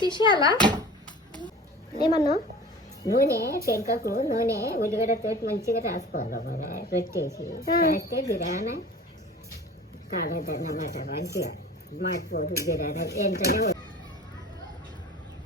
తీసేయాలా ఏమన్నా నూనె పెంకకు నూనె ఉల్లిగడ్డతో మంచిగా రాసుకోవాలి బాగా పెట్టేసి రాస్తే బిర్యానీ కాలేదన్నమాట మంచిగా మాడిపోదు బిర్యానీ ఎంతనే